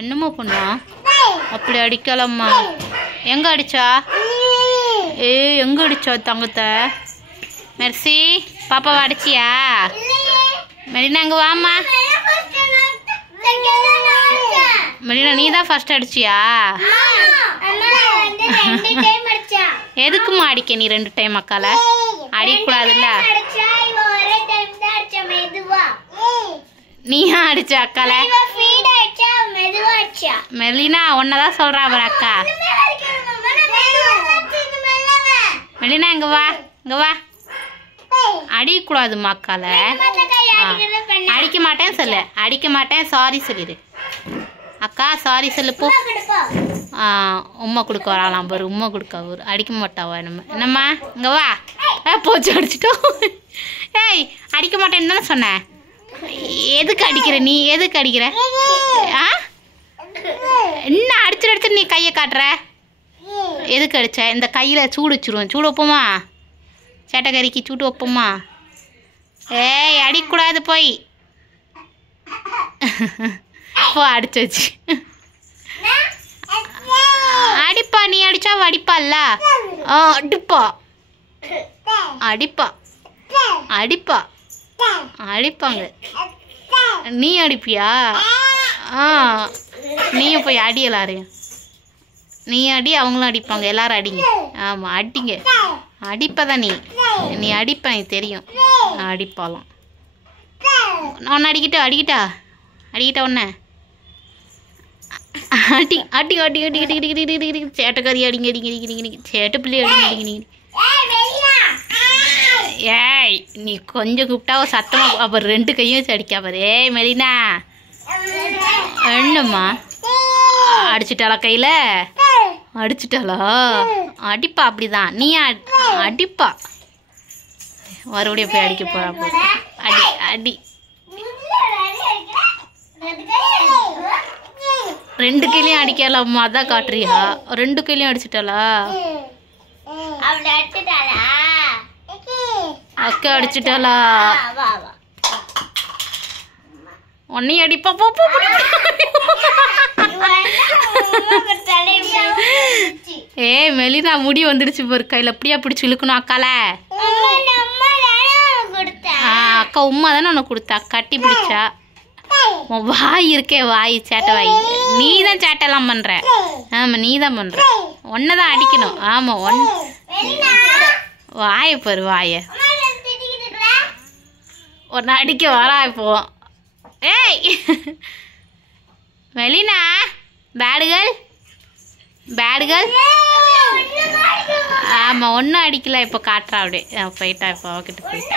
என்னம்மா பண்ணா? அப்படி அடிக்கலம்மா. எங்க அடிச்சா? எங்க அடிச்சா தங்கத்தை? மெர்சி பாப்பாவை அடிச்சியா? மெரினா எங்க வாம்மா. மெரினா நீ தான் ஃபர்ஸ்ட் அடிச்சியா? எதுக்குமா அடிக்க நீ 2 டைம் அக்கால? அடிக்கூடாதுல்ல. நீ அடிச்ச அக்கால? மெலினா உன்னதான் சொல்றா அவர் அக்கா. மெலினா இங்க வா, இங்க வா. அடிக்கூடாதுமா அக்கால. அடிக்க மாட்டேன் சொல்லு. அடிக்க மாட்டேன் சாரி சொல்லிடு. அக்கா சாரி சொல்லு போ. உம்மா கொடுக்க வராலாம் பாரு. உம்மா கொடுக்க ஒரு அடிக்க மாட்டாவா என்னம்மா? இங்க வா. போச்சு அடிச்சிட்டோம். ஏய் அடிக்க மாட்டேன்னு தானே சொன்னேன். எதுக்கு அடிக்கிற நீ? எதுக்கு அடிக்கிற? என்ன அடிச்சுட்டு நீ கையை காட்டுற? எதுக்கு அடிச்ச? இந்த கையில் சூடு வச்சுருவோம். சூடு வைப்போமா? சேட்டைக்கறிக்கு சூடு வைப்போமா? ஏய் அடிக்கூடாது போய். போ அடிச்சு வச்சு. அடிப்பா. நீ அடிச்சா அடிப்பால்ல. அடிப்பா அடிப்பா அடிப்பா அடிப்பாங்க. நீ அடிப்பியா? நீயும் போய் அடி எல்லாரையும். நீ அடி அவங்களும் அடிப்பாங்க. எல்லாரும் அடிங்க. ஆமாம் அடிங்க. அடிப்பதான் நீ அடிப்ப எனக்கு தெரியும். அடிப்பாலாம். நான் ஒன்று அடிக்கிட்டா ஒன்று அடி அடி அடி அடி அடி அடி அடி அடி அடி சேட்டைக்காரி அடிங்க அடிங்க அடிங்க அடிங்க சேட்டை பிள்ளை அடிங்க அடிங்க அடிங்க. ஏய் நீ கொஞ்சம் கூப்பிட்டா சத்தமாக அப்புறம் 2 கையும் வச்சு அடிக்காப்பாரு. ஏய் மெரினா என்னம்மா அடிச்சிட்டாளா? கையில் அடிச்சிட்டாளா? அடிப்பா. அப்படிதான் நீ அடிப்பா. மறுபடியும் போய் அடிக்க போறா. அடி அடி. 2 கையிலையும் அடிக்கலாம்மா. அதான் காட்டுறியா? 2 கையிலையும் அடிச்சிட்டாளா? அக்கா அடிச்சிட்டாளா? உன்னையும் அடிப்பா. போ. ஏய் மெலினா முடி வந்துடுச்சு பாரு கையில். அப்படியா பிடிச்சி இழுக்கணும் அக்கால. அக்கா உம்மா தானே உனக்கு கொடுத்தா. கட்டி பிடிச்சா. வாய் இருக்கே வாய். சேட்டை வாய். நீ தான் சேட்டைலாம் பண்ற. ஆமாம் நீ தான் பண்ற. ஒன்னை தான் அடிக்கணும். ஆமாம் வாயை பாரு வாயை. ஒன்று அடிக்க வரா இப்போ. ஏய் மெலினா பேடுகள். ஆமாம் ஒன்றும் அடிக்கல. இப்போ காட்டுறா அப்படியே. போயிட்டா இப்போ அவகிட்ட போயிட்டா.